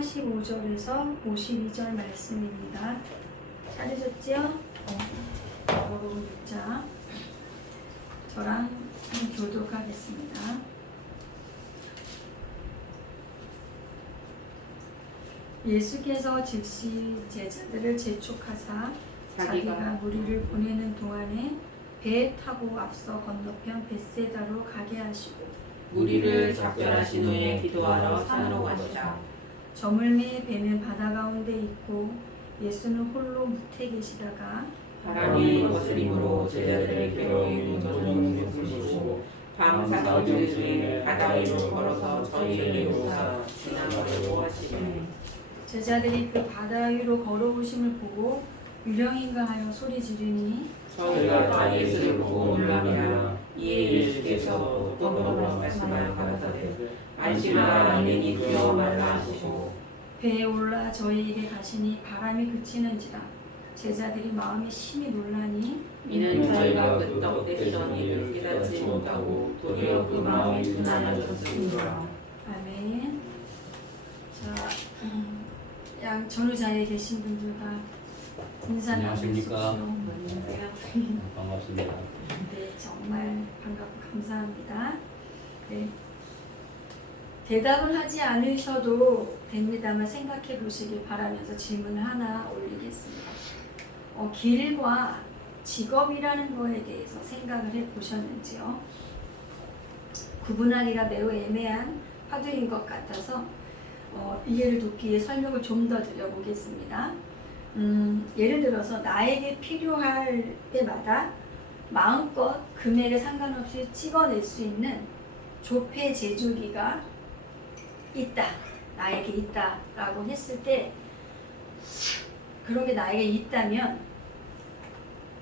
45절에서 52절 말씀입니다. 찾으셨지요? 마가복음 6장. 저랑 교독하겠습니다. 예수께서 즉시 제자들을 재촉하사 자기가 무리를 보내는 동안에 배에 타고 앞서 건너편 벳세다로 가게 하시고 무리를 작별하신 후에 기도하러 산으로 가시다. 저물매 배는 바다 가운데 있고 예수는 홀로 무태 계시다가 바람이 거스림으로 제자들의 괴로움이 점점 크시고 밤 사경들에 바다 위로 걸어서 저희에게 오사 지나가려고 하시네. 제자들이 그 바다 위로 걸어오심을 보고 유령인가 하여 소리 지르니 저희가 다 예수를 보고 놀라며 이에 예수께서 또 번호로 말씀하여 가라사대 안심하라 이내니 두려워 말라 하시고 배에 올라 저희에게 가시니 바람이 그치는지라 제자들이 마음이 심히 놀라니 이는 저희가 그 떡 떼시던 일을 깨닫지 못하고 도리어 그 마음이 순환하셨습니다. 아멘. 자, 양 전후자에 계신 분들과 인사 나누십시오. 안녕하십니까. 반갑습니다. 네, 정말 반갑고 감사합니다. 네. 대답을 하지 않으셔도 됩니다만 생각해 보시길 바라면서 질문을 하나 올리겠습니다. 길과 직업이라는 거에 대해서 생각을 해 보셨는지요? 구분하기가 매우 애매한 화두인 것 같아서 이해를 돕기 위해 설명을 좀 더 드려보겠습니다. 예를 들어서 나에게 필요할 때마다 마음껏 금액에 상관없이 찍어낼 수 있는 조폐 제조기가 있다, 나에게 있다라고 했을 때 그런 게 나에게 있다면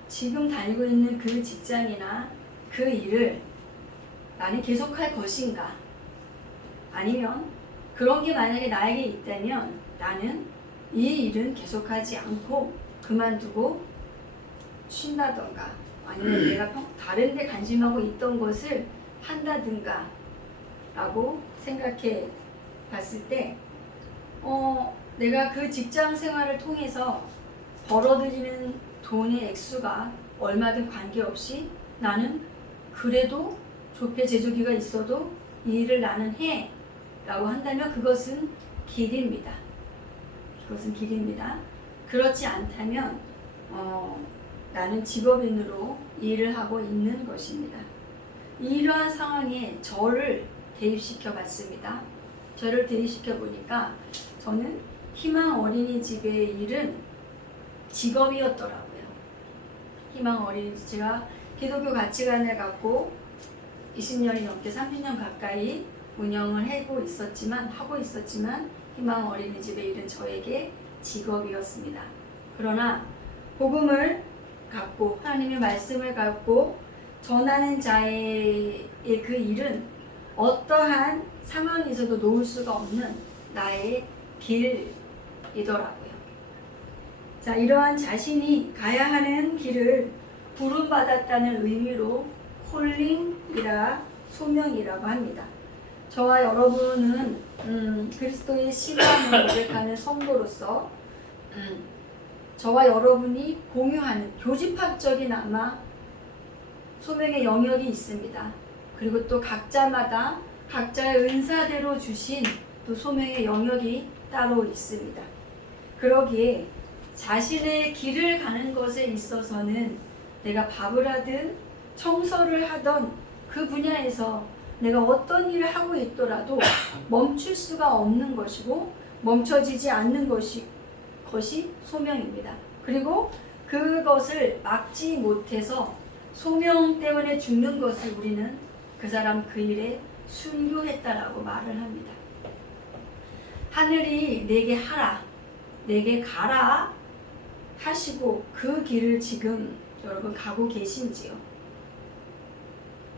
지금 다니고 있는 그 직장이나 그 일을 나는 계속할 것인가, 아니면 그런 게 만약에 나에게 있다면 나는 이 일은 계속하지 않고 그만두고 쉰다던가 아니면 내가 다른 데 관심하고 있던 것을 한다든가 라고 생각해 봤을 때 내가 그 직장 생활을 통해서 벌어들이는 돈의 액수가 얼마든 관계없이 나는 그래도 조폐 제조기가 있어도 이 일을 나는 해 라고 한다면 그것은 길입니다. 그것은 길입니다. 그렇지 않다면 나는 직업인으로 일을 하고 있는 것입니다. 이러한 상황에 저를 대입시켜 봤습니다. 저를 대입시켜 보니까 저는 희망 어린이집의 일은 직업이었더라고요. 희망 어린이집, 제가 기독교 가치관을 갖고 20년이 넘게 30년 가까이 운영을 하고 있었지만 희망 어린이집의 일은 저에게 직업이었습니다. 그러나 복음을 갖고 하나님의 말씀을 갖고 전하는 자의 그 일은 어떠한 상황에서도 놓을 수가 없는 나의 길이더라고요. 자, 이러한 자신이 가야 하는 길을 부름받았다는 의미로 콜링이라 소명이라고 합니다. 저와 여러분은 그리스도의 신앙을 고백하는 성도로서 저와 여러분이 공유하는 교집합적인 아마 소명의 영역이 있습니다. 그리고 또 각자마다 각자의 은사대로 주신 또 소명의 영역이 따로 있습니다. 그러기에 자신의 길을 가는 것에 있어서는 내가 밥을 하든 청소를 하던 그 분야에서 내가 어떤 일을 하고 있더라도 멈출 수가 없는 것이고 멈춰지지 않는 것이 소명입니다. 그리고 그것을 막지 못해서 소명 때문에 죽는 것을 우리는 그 사람 그 일에 순교했다라고 말을 합니다. 하늘이 내게 하라, 내게 가라 하시고 그 길을 지금 여러분 가고 계신지요?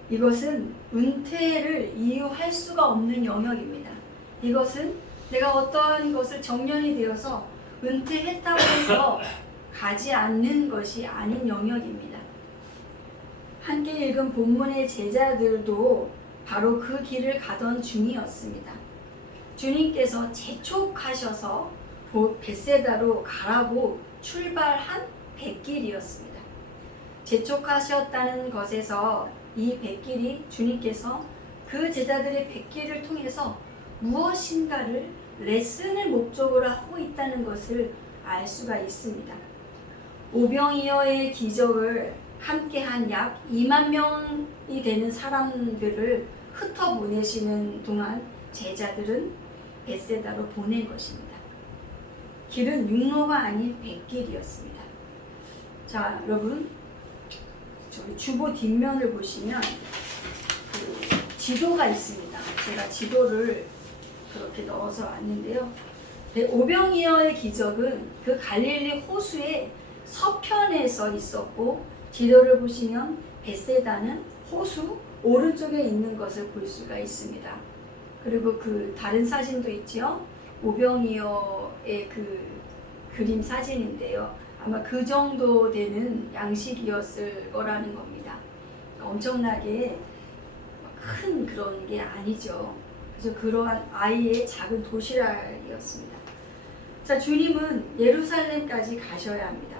이것은 은퇴를 이유할 수가 없는 영역입니다. 이것은 내가 어떠한 것을 정년이 되어서 은퇴했다고 해서 가지 않는 것이 아닌 영역입니다. 함께 읽은 본문의 제자들도 바로 그 길을 가던 중이었습니다. 주님께서 재촉하셔서 벳세다로 가라고 출발한 뱃길이었습니다. 재촉하셨다는 것에서 이 뱃길이 주님께서 그 제자들의 뱃길을 통해서 무엇인가를 레슨을 목적으로 하고 있다는 것을 알 수가 있습니다. 오병이어의 기적을 함께한 약 2만 명이 되는 사람들을 흩어보내시는 동안 제자들은 벳세다로 보낸 것입니다. 길은 육로가 아닌 뱃길이었습니다. 자, 여러분, 저기 주보 뒷면을 보시면 그 지도가 있습니다. 제가 지도를 그렇게 넣어서 왔는데요. 오병이어의 기적은 그 갈릴리 호수의 서편에서 있었고, 지도를 보시면 벳세다는 호수 오른쪽에 있는 것을 볼 수가 있습니다. 그리고 그 다른 사진도 있죠. 오병이어의 그 그림 사진인데요. 아마 그 정도 되는 양식이었을 거라는 겁니다. 엄청나게 큰 그런 게 아니죠. 그래서 그러한 아이의 작은 도시락이었습니다. 자, 주님은 예루살렘까지 가셔야 합니다.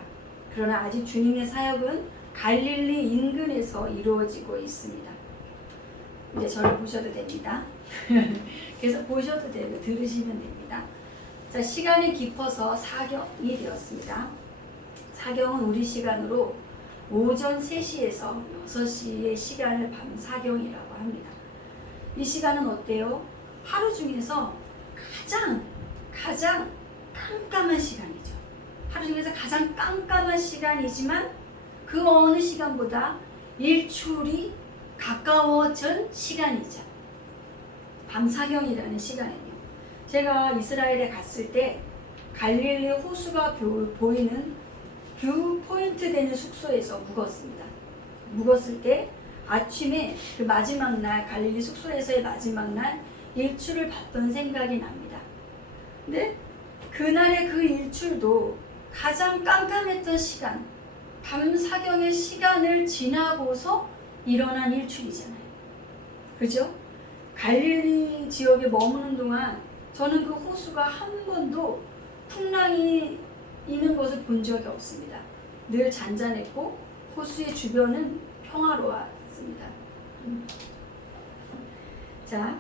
그러나 아직 주님의 사역은 갈릴리 인근에서 이루어지고 있습니다. 이제 저를 보셔도 됩니다. 그래서 보셔도 되고 들으시면 됩니다. 자, 시간이 깊어서 사경이 되었습니다. 사경은 우리 시간으로 오전 3시에서 6시의 시간을 밤 사경이라고 합니다. 이 시간은 어때요? 하루 중에서 가장 깜깜한 시간이죠. 하루 중에서 가장 깜깜한 시간이지만 그 어느 시간보다 일출이 가까워진 시간이죠. 밤사경이라는 시간이에요. 제가 이스라엘에 갔을 때 갈릴리 호수가 보이는 뷰 포인트 되는 숙소에서 묵었습니다. 묵었을 때 아침에 그 마지막 날, 갈릴리 숙소에서의 마지막 날 일출을 봤던 생각이 납니다. 근데 그날의 그 일출도 가장 깜깜했던 시간, 밤사경의 시간을 지나고서 일어난 일출이잖아요. 그죠? 갈릴리 지역에 머무는 동안 저는 그 호수가 한 번도 풍랑이 있는 것을 본 적이 없습니다. 늘 잔잔했고 호수의 주변은 평화로웠습니다. 자,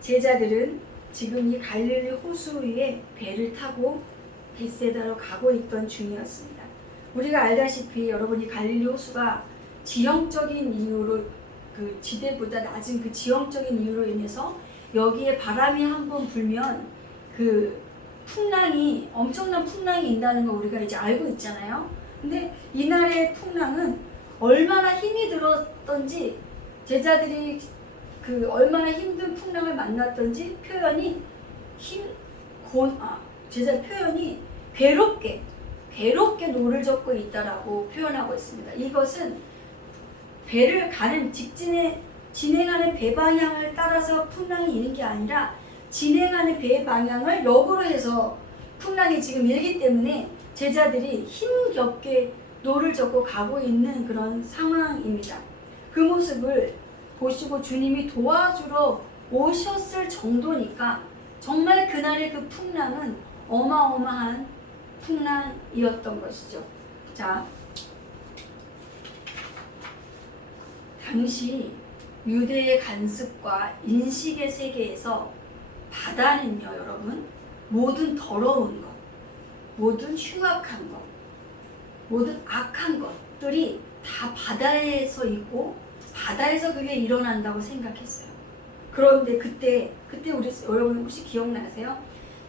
제자들은 지금 이 갈릴리 호수 위에 배를 타고 벳세다로 가고 있던 중이었습니다. 우리가 알다시피 여러분이 갈릴리 호수가 지형적인 이유로 그 지대보다 낮은 그 지형적인 이유로 인해서 여기에 바람이 한번 불면 그 풍랑이 엄청난 풍랑이 있다는 거 우리가 이제 알고 있잖아요. 근데 이날의 풍랑은 얼마나 힘이 들었던지 제자들이 그 얼마나 힘든 풍랑을 만났던지 표현이 제자 표현이 괴롭게 노를 젓고 있다라고 표현하고 있습니다. 이것은 배를 가는 진행하는 배 방향을 따라서 풍랑이 있는 게 아니라 진행하는 배 방향을 역으로 해서 풍랑이 지금 일기 때문에 제자들이 힘겹게 노를 젓고 가고 있는 그런 상황입니다. 그 모습을 보시고 주님이 도와주러 오셨을 정도니까 정말 그날의 그 풍랑은 어마어마한 풍랑이었던 것이죠. 자, 당시 유대의 관습과 인식의 세계에서 바다는요, 여러분, 모든 더러운 것, 모든 흉악한 것, 모든 악한 것들이 다 바다에서 있고 바다에서 그게 일어난다고 생각했어요. 그런데 그때 우리 여러분 혹시 기억나세요?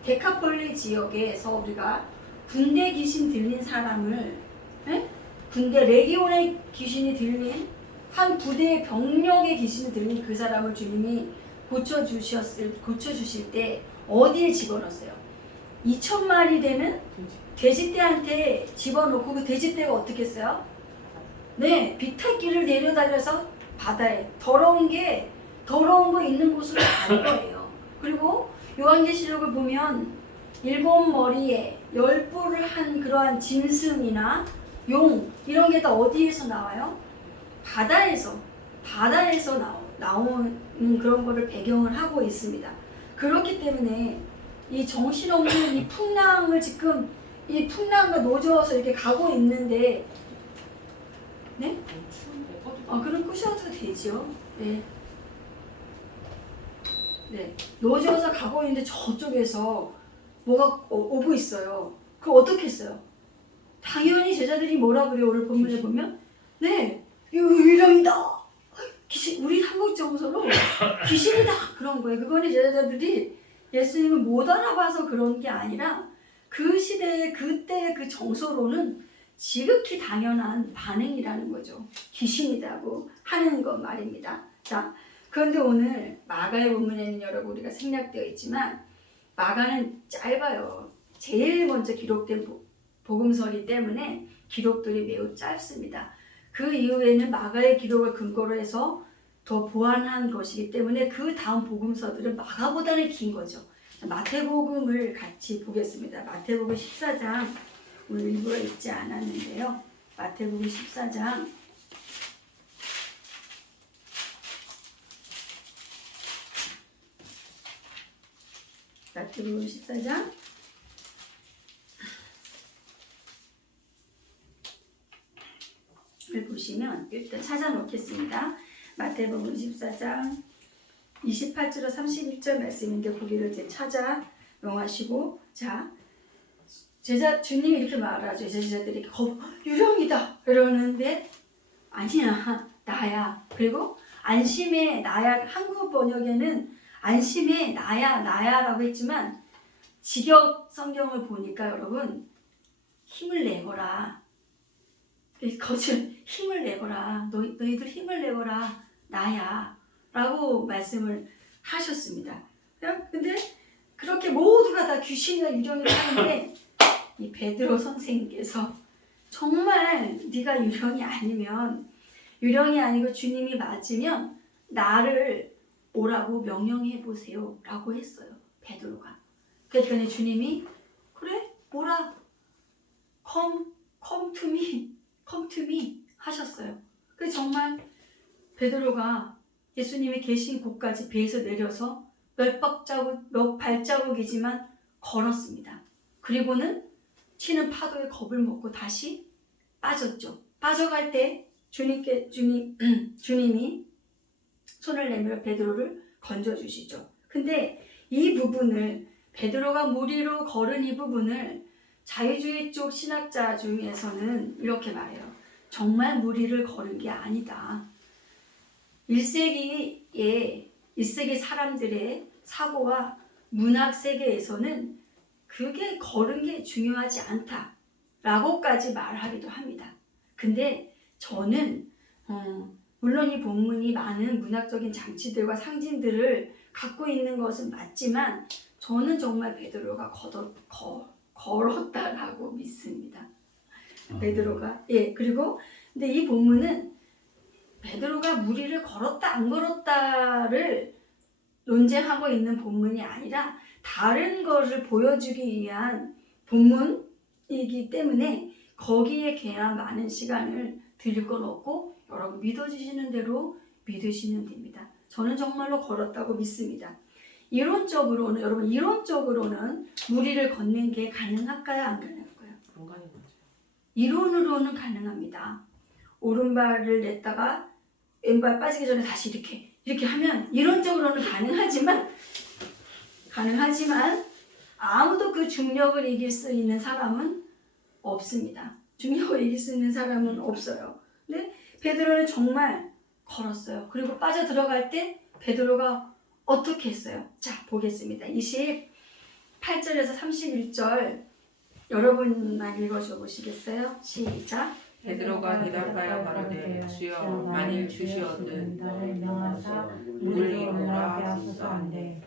데카폴리 지역에서 우리가 군대 귀신 들린 사람을 군대 레기온의 귀신이 들린 한 부대의 병력의 귀신이 들린 그 사람을 주님이 고쳐주실 때 어디에 집어넣었어요? 2,000마리 되는 돼지떼한테 집어넣고 그 돼지떼가 어떻게 했어요? 네, 비탈길을 내려달려서 바다에 더러운 거 있는 곳으로 간 거예요. 그리고 요한계시록을 보면 7머리에 10뿔을 한 그러한 짐승이나 용 이런 게 다 어디에서 나와요? 바다에서 나오는 그런 거를 배경을 하고 있습니다. 그렇기 때문에 이 정신없는 이 풍랑을 지금 이 풍랑과 노저어서 이렇게 가고 있는데 네? 그럼 끄셔도 되죠. 네. 네. 노저어서 가고 있는데 저쪽에서 뭐가 오고 있어요. 그럼 어떻게 했어요? 당연히 제자들이 뭐라 그래요? 오늘 본문에 보면 네. 유령이다. 귀신, 우리 한국 정서로 귀신이다 그런 거예요. 그거는 제자들이 예수님을 못 알아봐서 그런 게 아니라 그 시대의 그때의 그 정서로는 지극히 당연한 반응이라는 거죠. 귀신이라고 하는 것 말입니다. 자, 그런데 오늘 마가의 본문에는 여러분 우리가 생략되어 있지만 마가는 짧아요. 제일 먼저 기록된 복음서이기 때문에 기록들이 매우 짧습니다. 그 이후에는 마가의 기록을 근거로 해서 더 보완한 것이기 때문에 그 다음 복음서들은 마가보다는 긴 거죠. 마태복음을 같이 보겠습니다. 마태복음 14장 오늘 일부러 읽지 않았는데요. 마태복음 14장 마태복음 14장 을 보시면 일단 찾아놓겠습니다. 마태복음 14장 28절로 31절 말씀인데 거기를 이제 찾아 명하시고 자 주님이 이렇게 말하죠. 제자들이 유령이다 그러는데 아니야 나야. 그리고 안심의 나야. 한국 번역에는 안심의 나야라고 했지만 직역 성경을 보니까 여러분 힘을 내거라. 거칠 힘을 내거라. 너희들 힘을 내거라. 나야. 라고 말씀을 하셨습니다. 근데 그렇게 모두가 다 귀신이나 유령이라 하는데 이 베드로 선생님께서 정말 네가 유령이 아니고 주님이 맞으면 나를 오라고 명령해 보세요. 라고 했어요. 베드로가. 그랬더니 주님이 그래? 오라. come to me 하셨어요. 그래서 정말 베드로가 예수님이 계신 곳까지 배에서 내려서 몇 발자국이지만 걸었습니다. 그리고는 치는 파도에 겁을 먹고 다시 빠졌죠. 빠져갈 때 주님이 손을 내밀어 베드로를 건져주시죠. 근데 이 부분을 베드로가 물 위로 걸은 이 부분을 자유주의 쪽 신학자 중에서는 이렇게 말해요. 정말 물 위를 걸은 게 아니다. 1세기 사람들의 사고와 문학 세계에서는 그게 걸은 게 중요하지 않다라고까지 말하기도 합니다. 근데 저는 물론 이 본문이 많은 문학적인 장치들과 상징들을 갖고 있는 것은 맞지만 저는 정말 베드로가 걸었다라고 믿습니다. 베드로가 그리고 근데 이 본문은 베드로가 물 위를 걸었다 안 걸었다를 논쟁하고 있는 본문이 아니라 다른 것을 보여주기 위한 본문이기 때문에 거기에 걔나 많은 시간을 들일 건 없고 여러분 믿어지시는 대로 믿으시면 됩니다. 저는 정말로 걸었다고 믿습니다. 이론적으로는 물 위를 걷는 게 가능할까요? 안 가능할까요? 이론으로는 가능합니다. 오른발을 냈다가 왼발 빠지기 전에 다시 이렇게 하면 이론적으로는 가능하지만 아무도 그 중력을 이길 수 있는 사람은 없습니다. 중력을 이길 수 있는 사람은 없어요. 근데 베드로는 정말 걸었어요. 그리고 빠져 들어갈 때 베드로가 어떻게 했어요? 자, 보겠습니다. 28절에서 31절 여러분만 읽어줘 보시겠어요? 시작. 베드로가 대답하여 가로되 주여 만일 주시거든 나를 명하사 물 위로 오라 하소서 한대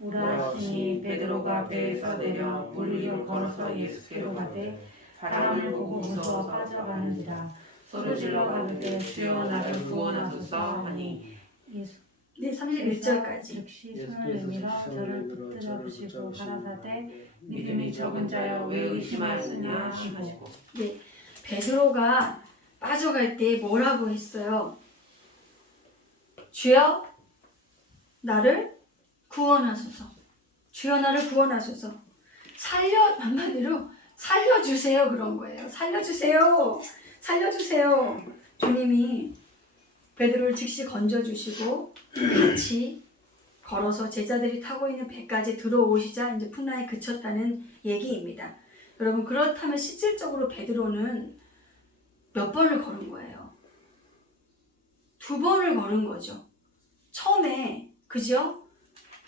오라 하시니 베드로가 배에서 내려 물 위로 걸어서 예수께로 가되 바람을 보고 무서워 빠져가는지라 소리질러 가로되 주여 나를 구원하소서 하니 네, 31절까지. 즉시 손을 내밀어 저를 붙들어 주시고 가라사대 믿음이 적은 자여 왜 의심하였으냐 하시고 네, 베드로가 빠져갈 때 뭐라고 했어요? 주여 나를 구원하소서. 주여 나를 구원하소서. 한마디로 살려주세요 그런 거예요. 살려주세요. 살려주세요. 주님이 베드로를 즉시 건져주시고 같이 걸어서 제자들이 타고 있는 배까지 들어오시자 이제 풍랑이 그쳤다는 얘기입니다. 여러분 그렇다면 실질적으로 베드로는 몇 번을 걸은 거예요? 2번을 걸은 거죠. 처음에 그죠?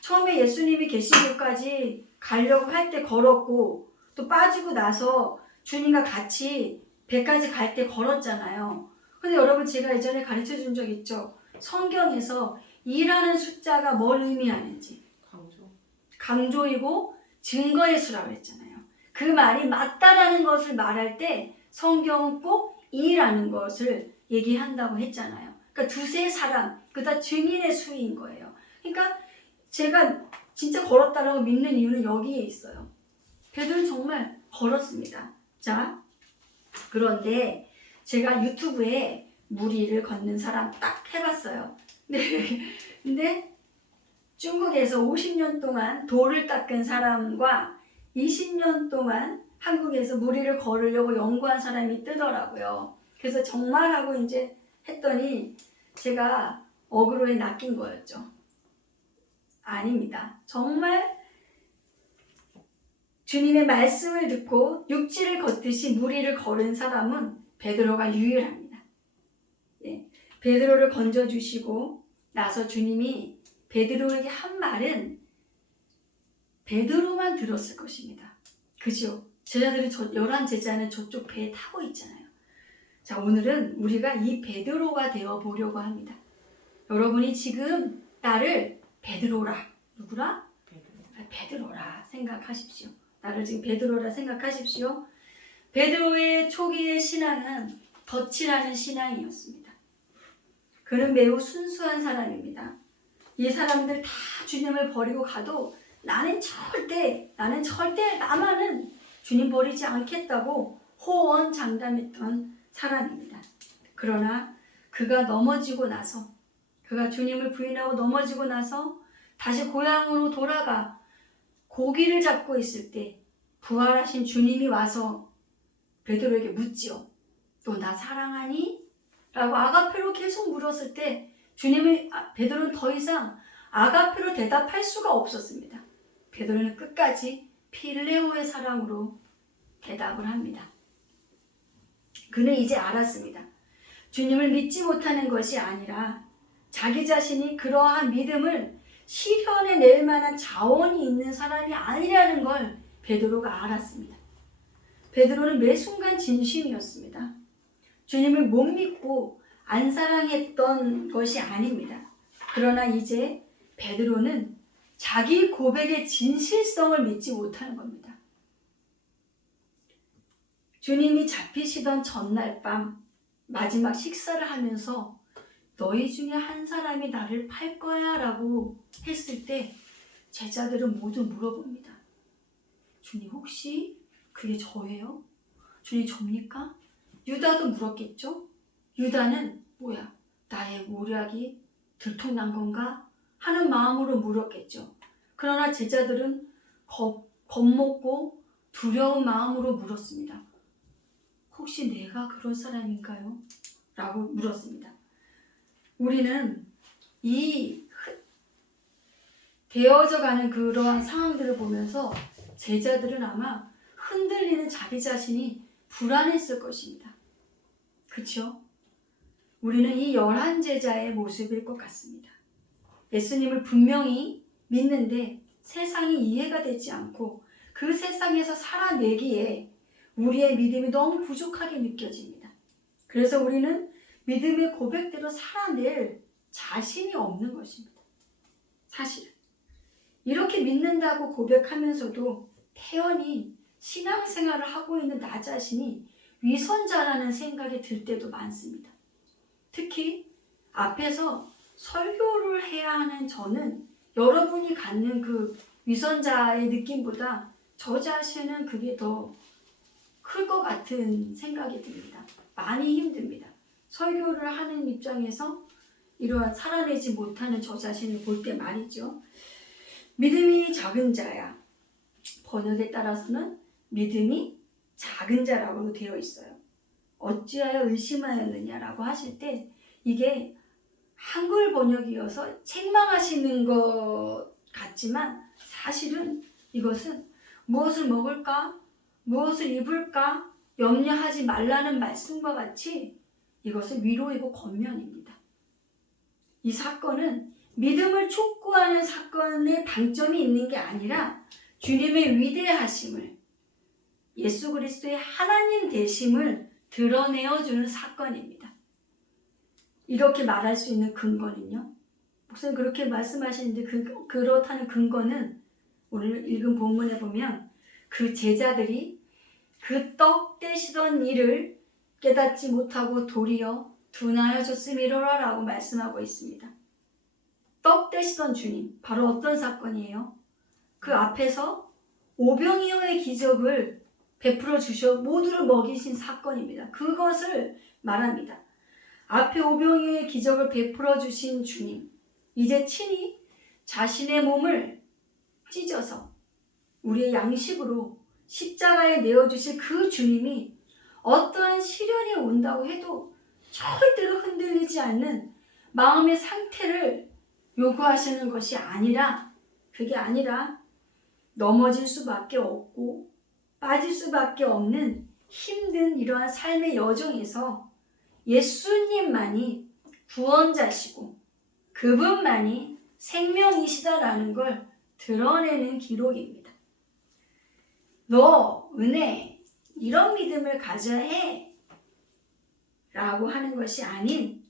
처음에 예수님이 계신 곳까지 가려고 할 때 걸었고 또 빠지고 나서 주님과 같이 배까지 갈 때 걸었잖아요. 근데 여러분 제가 예전에 가르쳐 준 적 있죠? 성경에서 2라는 숫자가 뭘 의미하는지 강조이고 증거의 수라고 했잖아요. 그 말이 맞다라는 것을 말할 때 성경은 꼭 2라는 것을 얘기한다고 했잖아요. 그러니까 두세 사람, 그다 증인의 수인 거예요. 그러니까 제가 진짜 걸었다라고 믿는 이유는 여기에 있어요. 베드로는 정말 걸었습니다. 자, 그런데 제가 유튜브에 무리를 걷는 사람 딱 해봤어요. 근데 중국에서 50년 동안 돌을 닦은 사람과 20년 동안 한국에서 무리를 걸으려고 연구한 사람이 뜨더라고요. 그래서 정말 하고 이제 했더니 제가 어그로에 낚인 거였죠. 아닙니다. 정말 주님의 말씀을 듣고 육지를 걷듯이 무리를 걸은 사람은 베드로가 유일합니다. 예, 베드로를 건져주시고 나서 주님이 베드로에게 한 말은 베드로만 들었을 것입니다. 그죠? 제자들이 11제자는 저쪽 배에 타고 있잖아요. 자, 오늘은 우리가 이 베드로가 되어 보려고 합니다. 여러분이 지금 나를 베드로라, 누구라? 베드로라 생각하십시오. 나를 지금 베드로라 생각하십시오. 베드로의 초기의 신앙은 덫이라는 신앙이었습니다. 그는 매우 순수한 사람입니다. 이 사람들 다 주님을 버리고 가도 나는 절대 나만은 주님 버리지 않겠다고 호언장담했던 사람입니다. 그러나 그가 주님을 부인하고 넘어지고 나서 다시 고향으로 돌아가 고기를 잡고 있을 때 부활하신 주님이 와서 베드로에게 묻지요. 너 나 사랑하니? 라고 아가페로 계속 물었을 때 베드로는 더 이상 아가페로 대답할 수가 없었습니다. 베드로는 끝까지 필레오의 사랑으로 대답을 합니다. 그는 이제 알았습니다. 주님을 믿지 못하는 것이 아니라 자기 자신이 그러한 믿음을 실현해 낼 만한 자원이 있는 사람이 아니라는 걸 베드로가 알았습니다. 베드로는 매 순간 진심이었습니다. 주님을 못 믿고 안 사랑했던 것이 아닙니다. 그러나 이제 베드로는 자기 고백의 진실성을 믿지 못하는 겁니다. 주님이 잡히시던 전날 밤 마지막 식사를 하면서 너희 중에 한 사람이 나를 팔 거야 라고 했을 때 제자들은 모두 물어봅니다. 주님 혹시 그게 저예요? 주님 접니까? 유다도 물었겠죠? 유다는 뭐야? 나의 모략이 들통난 건가? 하는 마음으로 물었겠죠. 그러나 제자들은 겁먹고 두려운 마음으로 물었습니다. 혹시 내가 그런 사람인가요? 라고 물었습니다. 우리는 이 되어져가는 그러한 상황들을 보면서 제자들은 아마 흔들리는 자기 자신이 불안했을 것입니다. 그렇죠? 우리는 이 11제자의 모습일 것 같습니다. 예수님을 분명히 믿는데 세상이 이해가 되지 않고 그 세상에서 살아내기에 우리의 믿음이 너무 부족하게 느껴집니다. 그래서 우리는 믿음의 고백대로 살아낼 자신이 없는 것입니다. 사실 이렇게 믿는다고 고백하면서도 태연히 신앙생활을 하고 있는 나 자신이 위선자라는 생각이 들 때도 많습니다. 특히 앞에서 설교를 해야 하는 저는 여러분이 갖는 그 위선자의 느낌보다 저 자신은 그게 더 클 것 같은 생각이 듭니다. 많이 힘듭니다. 설교를 하는 입장에서 이러한 살아내지 못하는 저 자신을 볼 때 말이죠. 믿음이 적은 자야. 번역에 따라서는 믿음이 작은 자라고 되어 있어요. 어찌하여 의심하였느냐라고 하실 때 이게 한글 번역이어서 책망하시는 것 같지만 사실은 이것은 무엇을 먹을까? 무엇을 입을까? 염려하지 말라는 말씀과 같이 이것은 위로이고 권면입니다. 이 사건은 믿음을 촉구하는 사건의 방점이 있는 게 아니라 주님의 위대하심을, 예수 그리스도의 하나님 되심을 드러내어주는 사건입니다. 이렇게 말할 수 있는 근거는요. 목사님 그렇게 말씀하시는데 그렇다는 근거는 오늘 읽은 본문에 보면 그 제자들이 그 떡 떼시던 일을 깨닫지 못하고 도리어 둔하여졌음이로라 라고 말씀하고 있습니다. 떡 떼시던 주님, 바로 어떤 사건이에요? 그 앞에서 오병이어의 기적을 베풀어 주셔 모두를 먹이신 사건입니다. 그것을 말합니다. 앞에 오병이어의 기적을 베풀어 주신 주님, 이제 친히 자신의 몸을 찢어서 우리의 양식으로 십자가에 내어주실 그 주님이 어떠한 시련이 온다고 해도 절대로 흔들리지 않는 마음의 상태를 요구하시는 것이 아니라, 그게 아니라 넘어질 수밖에 없고 빠질 수밖에 없는 힘든 이러한 삶의 여정에서 예수님만이 구원자시고 그분만이 생명이시다라는 걸 드러내는 기록입니다. 너 은혜 이런 믿음을 가져야 해 라고 하는 것이 아닌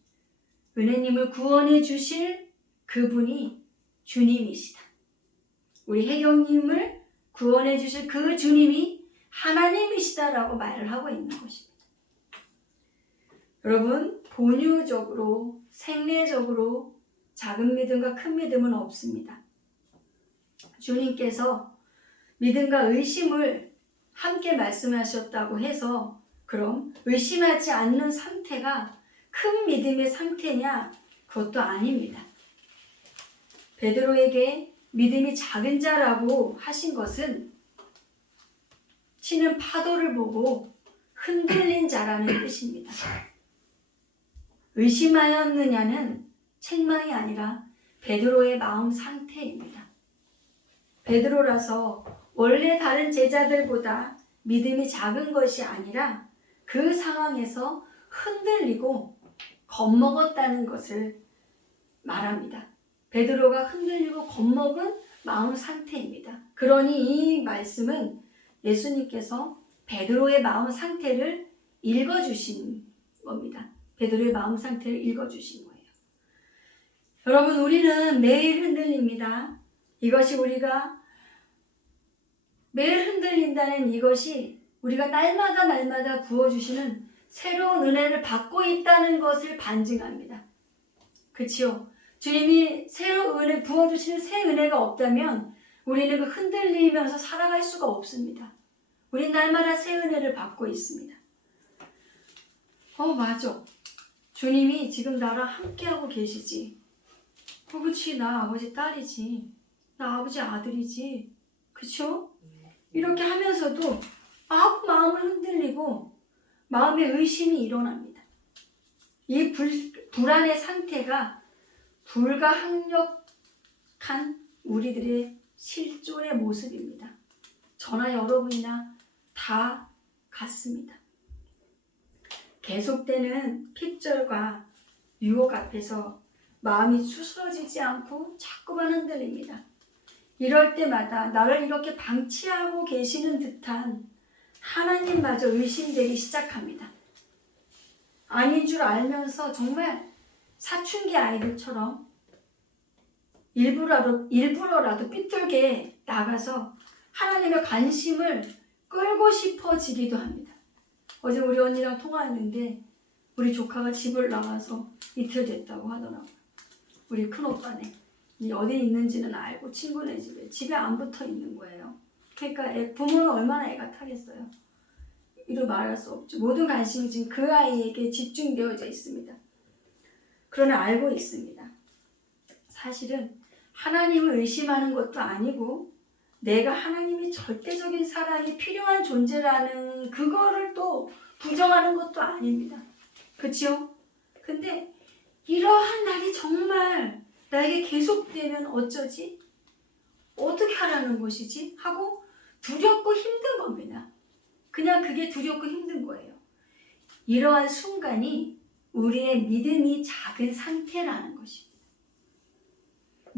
은혜님을 구원해 주실 그분이 주님이시다. 우리 혜경님을 구원해 주실 그 주님이 하나님이시다라고 말을 하고 있는 것입니다. 여러분, 본유적으로 생리적으로 작은 믿음과 큰 믿음은 없습니다. 주님께서 믿음과 의심을 함께 말씀하셨다고 해서 그럼 의심하지 않는 상태가 큰 믿음의 상태냐? 그것도 아닙니다. 베드로에게 믿음이 작은 자라고 하신 것은 치는 파도를 보고 흔들린 자라는 뜻입니다. 의심하였느냐는 책망이 아니라 베드로의 마음 상태입니다. 베드로라서 원래 다른 제자들보다 믿음이 작은 것이 아니라 그 상황에서 흔들리고 겁먹었다는 것을 말합니다. 베드로가 흔들리고 겁먹은 마음 상태입니다. 그러니 이 말씀은 예수님께서 베드로의 마음 상태를 읽어주신 겁니다. 베드로의 마음 상태를 읽어주신 거예요. 여러분, 우리는 매일 흔들립니다. 이것이 우리가 매일 흔들린다는 이것이 우리가 날마다 부어주시는 새로운 은혜를 받고 있다는 것을 반증합니다. 그치요? 주님이 새로운 은혜 부어주시는 새 은혜가 없다면 우리는 그 흔들리면서 살아갈 수가 없습니다. 우린 날마다 새 은혜를 받고 있습니다. 맞아. 주님이 지금 나랑 함께하고 계시지. 그치, 나 아버지 딸이지. 나 아버지 아들이지. 그쵸? 이렇게 하면서도 마음을 흔들리고 마음의 의심이 일어납니다. 이 불안의 상태가 불가항력한 우리들의 실존의 모습입니다. 저나 여러분이나 다 같습니다. 계속되는 핍절과 유혹 앞에서 마음이 추스러지지 않고 자꾸만 흔들립니다. 이럴 때마다 나를 이렇게 방치하고 계시는 듯한 하나님마저 의심되기 시작합니다. 아닌 줄 알면서 정말 사춘기 아이들처럼 일부러라도 삐뚤게 나가서 하나님의 관심을 끌고 싶어지기도 합니다. 어제 우리 언니랑 통화했는데 우리 조카가 집을 나가서 이틀 됐다고 하더라고요. 우리 큰오빠네. 어디 있는지는 알고 친구네 집에 안 붙어 있는 거예요. 그러니까 부모는 얼마나 애가 타겠어요. 이루 말할 수 없죠. 모든 관심이 지금 그 아이에게 집중되어져 있습니다. 그러나 알고 있습니다. 사실은 하나님을 의심하는 것도 아니고 내가 하나님의 절대적인 사랑이 필요한 존재라는 그거를 또 부정하는 것도 아닙니다. 그렇죠? 근데 이러한 날이 정말 나에게 계속되면 어쩌지? 어떻게 하라는 것이지? 하고 두렵고 힘든 겁니다. 그냥 그게 두렵고 힘든 거예요. 이러한 순간이 우리의 믿음이 작은 상태라는 것입니다.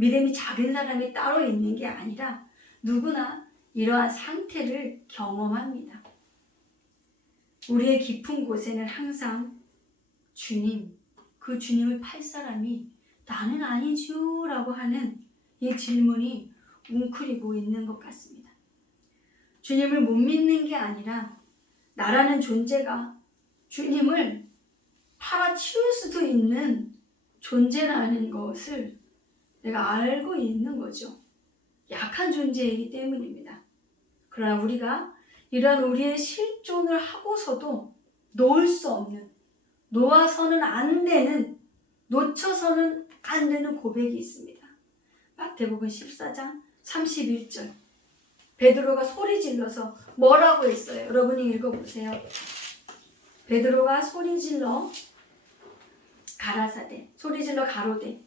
믿음이 작은 사람이 따로 있는 게 아니라 누구나 이러한 상태를 경험합니다. 우리의 깊은 곳에는 항상 주님, 그 주님을 팔 사람이 나는 아니죠 라고 하는 이 질문이 웅크리고 있는 것 같습니다. 주님을 못 믿는 게 아니라 나라는 존재가 주님을 팔아치울 수도 있는 존재라는 것을 내가 알고 있는 거죠. 약한 존재이기 때문입니다. 그러나 우리가 이런 우리의 실존을 하고서도 놓을 수 없는, 놓아서는 안 되는, 놓쳐서는 안 되는 고백이 있습니다. 마태복음 14장 31절. 베드로가 소리 질러서 뭐라고 했어요? 여러분이 읽어보세요. 베드로가 소리 질러 가라사대, 소리 질러 가로되.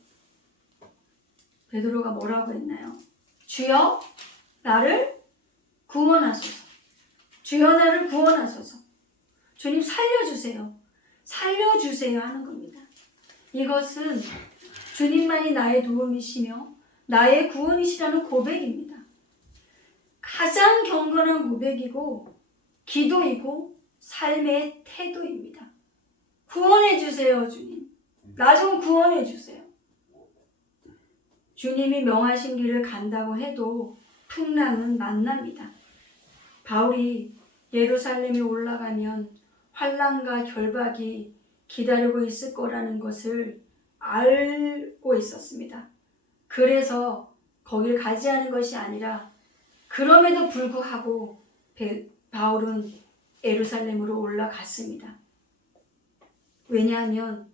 베드로가 뭐라고 했나요? 주여 나를 구원하소서. 주여 나를 구원하소서. 주님 살려주세요. 살려주세요 하는 겁니다. 이것은 주님만이 나의 도움이시며 나의 구원이시라는 고백입니다. 가장 경건한 고백이고 기도이고 삶의 태도입니다. 구원해 주세요, 주님. 나 좀 구원해 주세요. 주님이 명하신 길을 간다고 해도 풍랑은 만납니다. 바울이 예루살렘에 올라가면 환난과 결박이 기다리고 있을 거라는 것을 알고 있었습니다. 그래서 거기를 가지 않은 것이 아니라 그럼에도 불구하고 바울은 예루살렘으로 올라갔습니다. 왜냐하면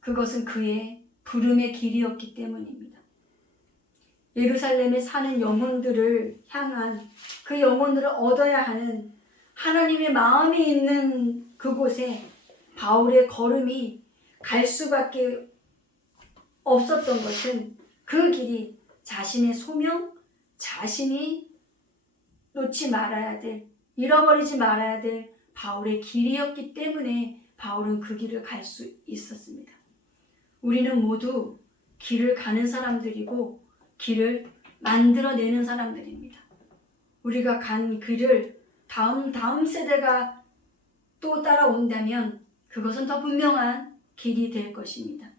그것은 그의 부름의 길이었기 때문입니다. 예루살렘에 사는 영혼들을 향한 그 영혼들을 얻어야 하는 하나님의 마음이 있는 그곳에 바울의 걸음이 갈 수밖에 없었던 것은 그 길이 자신의 소명, 자신이 놓지 말아야 될, 잃어버리지 말아야 될 바울의 길이었기 때문에 바울은 그 길을 갈 수 있었습니다. 우리는 모두 길을 가는 사람들이고 길을 만들어내는 사람들입니다. 우리가 간 길을 다음 세대가 또 따라온다면 그것은 더 분명한 길이 될 것입니다.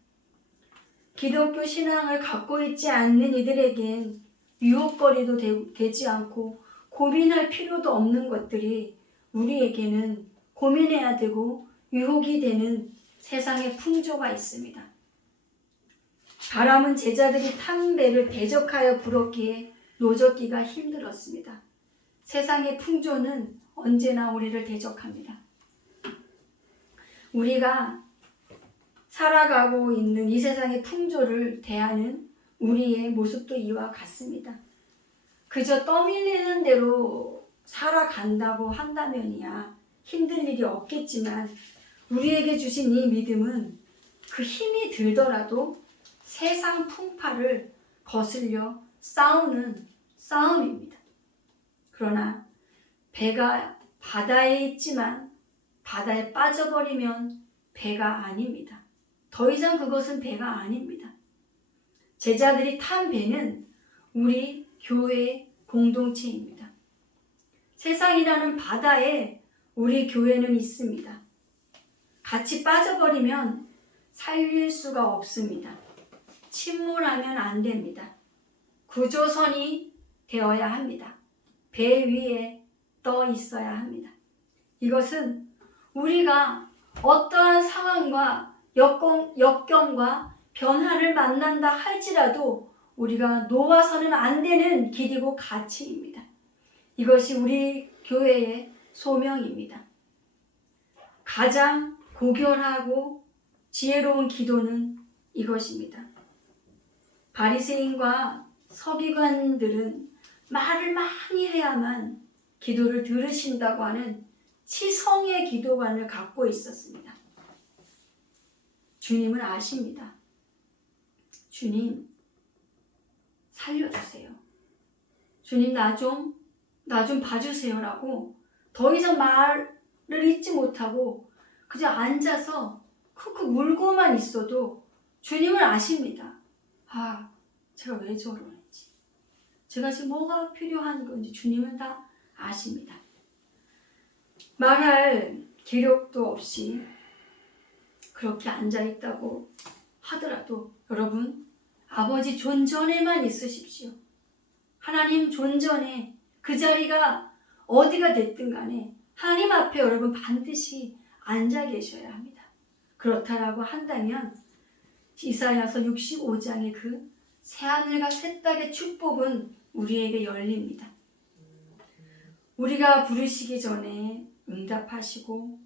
기독교 신앙을 갖고 있지 않는 이들에겐 유혹거리도 되지 않고 고민할 필요도 없는 것들이 우리에게는 고민해야 되고 유혹이 되는 세상의 풍조가 있습니다. 바람은 제자들이 탄 배를 대적하여 불었기에 노젓기가 힘들었습니다. 세상의 풍조는 언제나 우리를 대적합니다. 우리가 살아가고 있는 이 세상의 풍조를 대하는 우리의 모습도 이와 같습니다. 그저 떠밀리는 대로 살아간다고 한다면이야 힘들 일이 없겠지만 우리에게 주신 이 믿음은 그 힘이 들더라도 세상 풍파를 거슬려 싸우는 싸움입니다. 그러나 배가 바다에 있지만 바다에 빠져버리면 배가 아닙니다. 더 이상 그것은 배가 아닙니다. 제자들이 탄 배는 우리 교회 공동체입니다. 세상이라는 바다에 우리 교회는 있습니다. 같이 빠져버리면 살릴 수가 없습니다. 침몰하면 안 됩니다. 구조선이 되어야 합니다. 배 위에 떠 있어야 합니다. 이것은 우리가 어떠한 상황과 역경과 변화를 만난다 할지라도 우리가 놓아서는 안 되는 길이고 가치입니다. 이것이 우리 교회의 소명입니다. 가장 고결하고 지혜로운 기도는 이것입니다. 바리새인과 서기관들은 말을 많이 해야만 기도를 들으신다고 하는 치성의 기도관을 갖고 있었습니다. 주님은 아십니다. 주님, 살려주세요. 주님, 나 좀 봐주세요라고 더 이상 말을 잇지 못하고 그냥 앉아서 쿡쿡 울고만 있어도 주님은 아십니다. 아, 제가 왜 저러는지, 제가 지금 뭐가 필요한 건지 주님은 다 아십니다. 말할 기력도 없이 그렇게 앉아있다고 하더라도 여러분, 아버지 존전에만 있으십시오. 하나님 존전에 그 자리가 어디가 됐든 간에 하나님 앞에 여러분 반드시 앉아 계셔야 합니다. 그렇다라고 한다면 이사야서 65장의 그 새하늘과 새 땅의 축복은 우리에게 열립니다. 우리가 부르시기 전에 응답하시고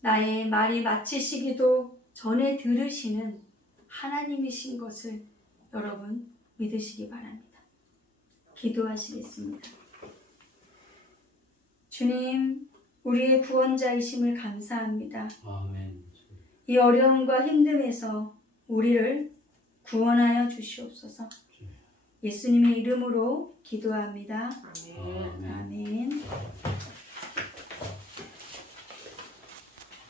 나의 말이 마치시기도 전에 들으시는 하나님이신 것을 여러분 믿으시기 바랍니다. 기도하시겠습니다. 주님, 우리의 구원자이심을 감사합니다. 아멘. 이 어려움과 힘듦에서 우리를 구원하여 주시옵소서. 예수님의 이름으로 기도합니다. 아멘. 아멘.